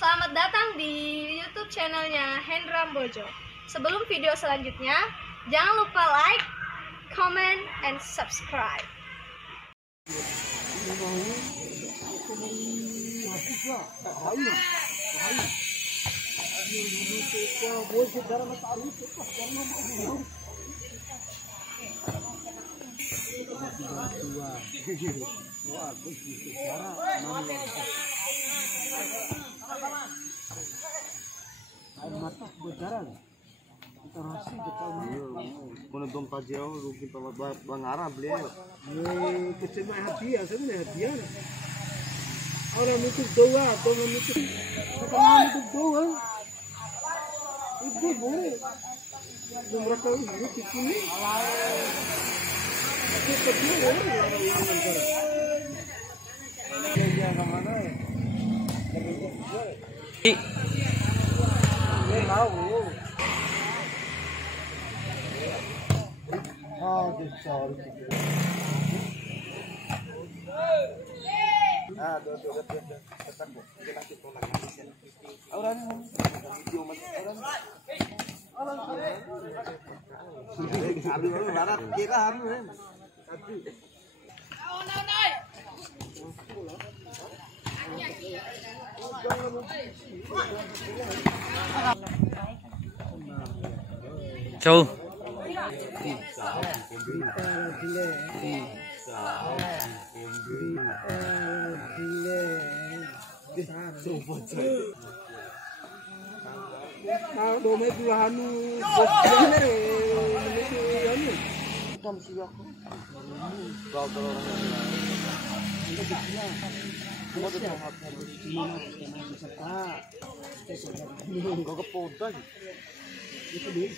Selamat datang di YouTube channelnya Hendra Bojo. Sebelum video selanjutnya, jangan lupa like, comment, and subscribe. Menonton pajero rugi bang Arab beliau. Kecil hadiah, sebenarnya hadiah. Orang itu doa atau menutup, orang itu doa. Itu boleh. Mereka itu di sini. Itu kedua orang yang negara. Dia kemana ya? Dia tahu. Oh, sorry. Châu Kalau may buahanu, bosnya ini, kamu siap? Kau kepoda itu dia.